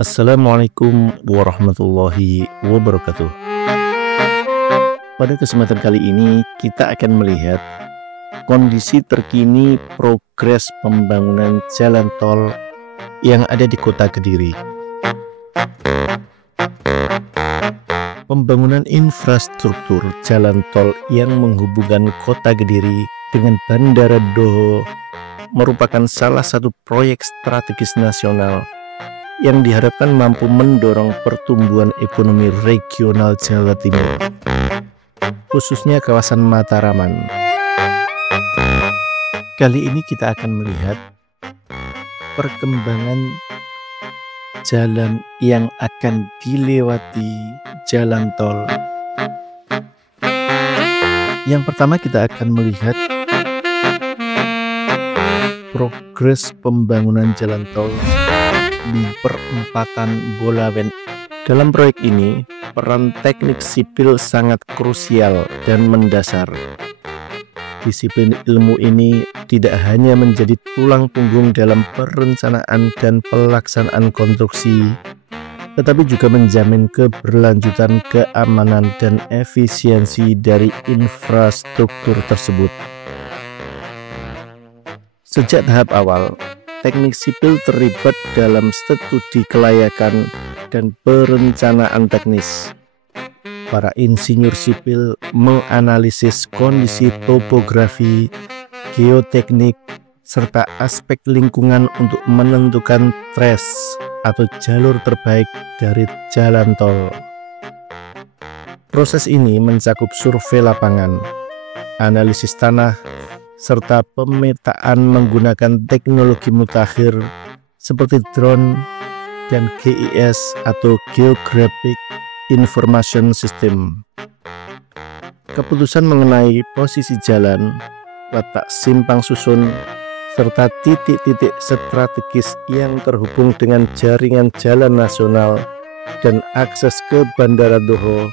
Assalamualaikum warahmatullahi wabarakatuh. Pada kesempatan kali ini kita akan melihat kondisi terkini progres pembangunan jalan tol yang ada di Kota Kediri. Pembangunan infrastruktur jalan tol yang menghubungkan Kota Kediri dengan Bandara Doho merupakan salah satu proyek strategis nasional yang diharapkan mampu mendorong pertumbuhan ekonomi regional Jawa Timur, khususnya kawasan Mataraman. Kali ini kita akan melihat perkembangan jalan yang akan dilewati jalan tol. Yang pertama kita akan melihat progres pembangunan jalan tol di perempatan Bolawen. Dalam proyek ini, peran teknik sipil sangat krusial dan mendasar. Disiplin ilmu ini tidak hanya menjadi tulang punggung dalam perencanaan dan pelaksanaan konstruksi, tetapi juga menjamin keberlanjutan keamanan dan efisiensi dari infrastruktur tersebut. Sejak tahap awal, teknik sipil terlibat dalam studi kelayakan dan perencanaan teknis. Para insinyur sipil menganalisis kondisi topografi, geoteknik, serta aspek lingkungan untuk menentukan trace atau jalur terbaik dari jalan tol. Proses ini mencakup survei lapangan, analisis tanah, serta pemetaan menggunakan teknologi mutakhir seperti drone dan GIS atau Geographic Information System. Keputusan mengenai posisi jalan, letak simpang susun, serta titik-titik strategis yang terhubung dengan jaringan jalan nasional dan akses ke Bandara Doho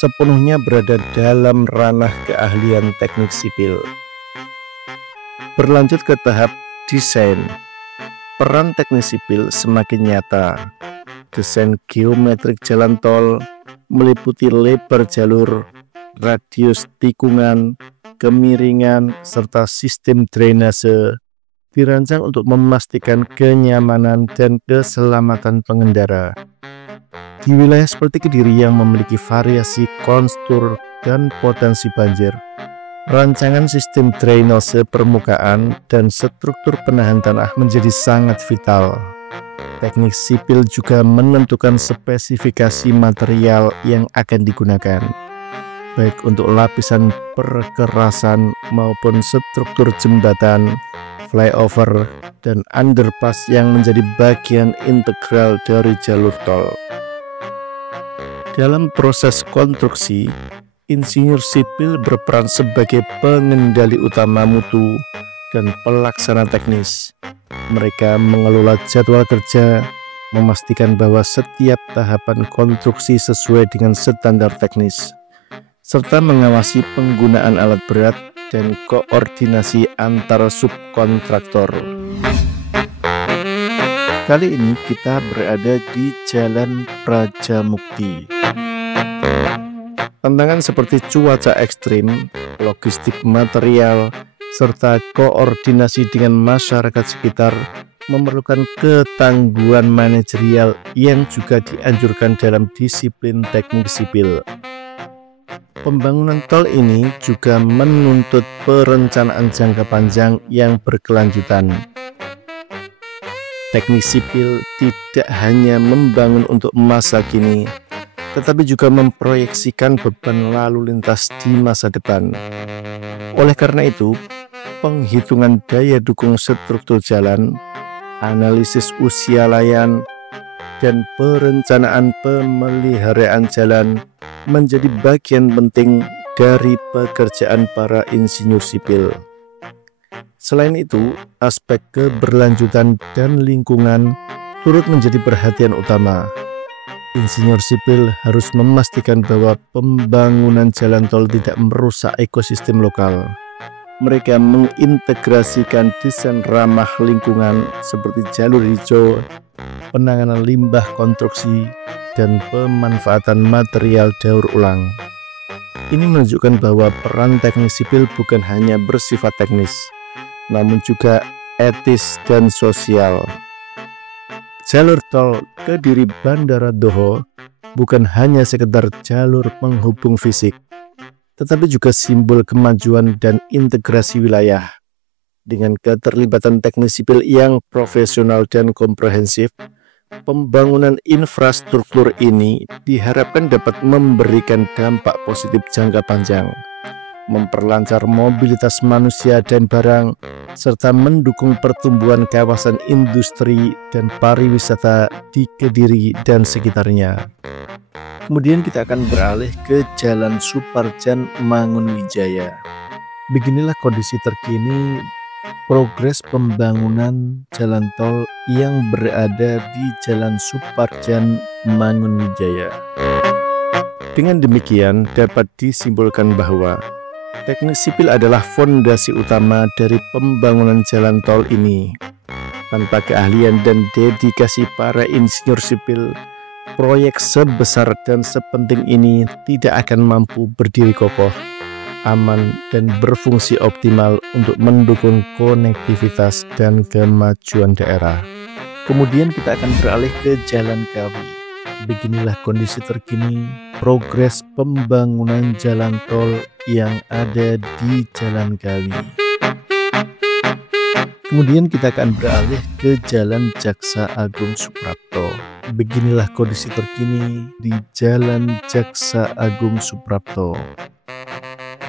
sepenuhnya berada dalam ranah keahlian teknik sipil. Berlanjut ke tahap desain, peran teknik sipil semakin nyata. Desain geometrik jalan tol meliputi lebar jalur, radius tikungan, kemiringan, serta sistem drainase dirancang untuk memastikan kenyamanan dan keselamatan pengendara. Di wilayah seperti Kediri yang memiliki variasi konstur dan potensi banjir, rancangan sistem drainase permukaan dan struktur penahan tanah menjadi sangat vital. Teknik sipil juga menentukan spesifikasi material yang akan digunakan, baik untuk lapisan perkerasan maupun struktur jembatan, flyover, dan underpass yang menjadi bagian integral dari jalur tol. Dalam proses konstruksi, insinyur sipil berperan sebagai pengendali utama mutu dan pelaksana teknis. Mereka mengelola jadwal kerja, memastikan bahwa setiap tahapan konstruksi sesuai dengan standar teknis, serta mengawasi penggunaan alat berat dan koordinasi antar subkontraktor. Kali ini kita berada di Jalan Prajamukti. Tantangan seperti cuaca ekstrim, logistik material, serta koordinasi dengan masyarakat sekitar memerlukan ketangguhan manajerial yang juga dianjurkan dalam disiplin teknik sipil. Pembangunan tol ini juga menuntut perencanaan jangka panjang yang berkelanjutan. Teknik sipil tidak hanya membangun untuk masa kini, tetapi juga memproyeksikan beban lalu lintas di masa depan. Oleh karena itu, penghitungan daya dukung struktur jalan, analisis usia layan, dan perencanaan pemeliharaan jalan menjadi bagian penting dari pekerjaan para insinyur sipil. Selain itu, aspek keberlanjutan dan lingkungan turut menjadi perhatian utama. Insinyur sipil harus memastikan bahwa pembangunan jalan tol tidak merusak ekosistem lokal, mereka mengintegrasikan desain ramah lingkungan seperti jalur hijau, penanganan limbah konstruksi, dan pemanfaatan material daur ulang. Ini menunjukkan bahwa peran teknik sipil bukan hanya bersifat teknis, namun juga etis dan sosial. Jalur tol Kediri Bandara Doho bukan hanya sekedar jalur penghubung fisik, tetapi juga simbol kemajuan dan integrasi wilayah. Dengan keterlibatan teknik sipil yang profesional dan komprehensif, pembangunan infrastruktur ini diharapkan dapat memberikan dampak positif jangka panjang, memperlancar mobilitas manusia dan barang, serta mendukung pertumbuhan kawasan industri dan pariwisata di Kediri dan sekitarnya. Kemudian kita akan beralih ke Jalan Suparjan Mangunwijaya. Beginilah kondisi terkini progres pembangunan jalan tol yang berada di Jalan Suparjan Mangunwijaya. Dengan demikian dapat disimpulkan bahwa teknik sipil adalah fondasi utama dari pembangunan jalan tol ini. Tanpa keahlian dan dedikasi para insinyur sipil, proyek sebesar dan sepenting ini tidak akan mampu berdiri kokoh, aman, dan berfungsi optimal untuk mendukung konektivitas dan kemajuan daerah. Kemudian kita akan beralih ke Jalan Kawi. Beginilah kondisi terkini progres pembangunan jalan tol yang ada di Jalan Kawi. Kemudian kita akan beralih ke Jalan Jaksa Agung Suprapto. Beginilah kondisi terkini di Jalan Jaksa Agung Suprapto.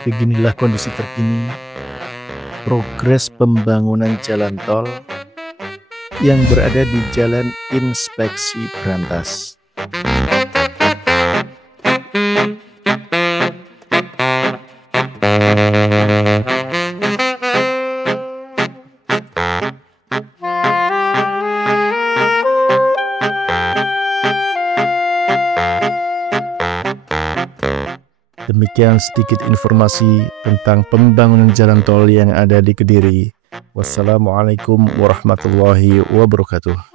Beginilah kondisi terkini progres pembangunan jalan tol yang berada di Jalan Inspeksi Brantas. Demikian sedikit informasi tentang pembangunan jalan tol yang ada di Kediri. Wassalamualaikum warahmatullahi wabarakatuh.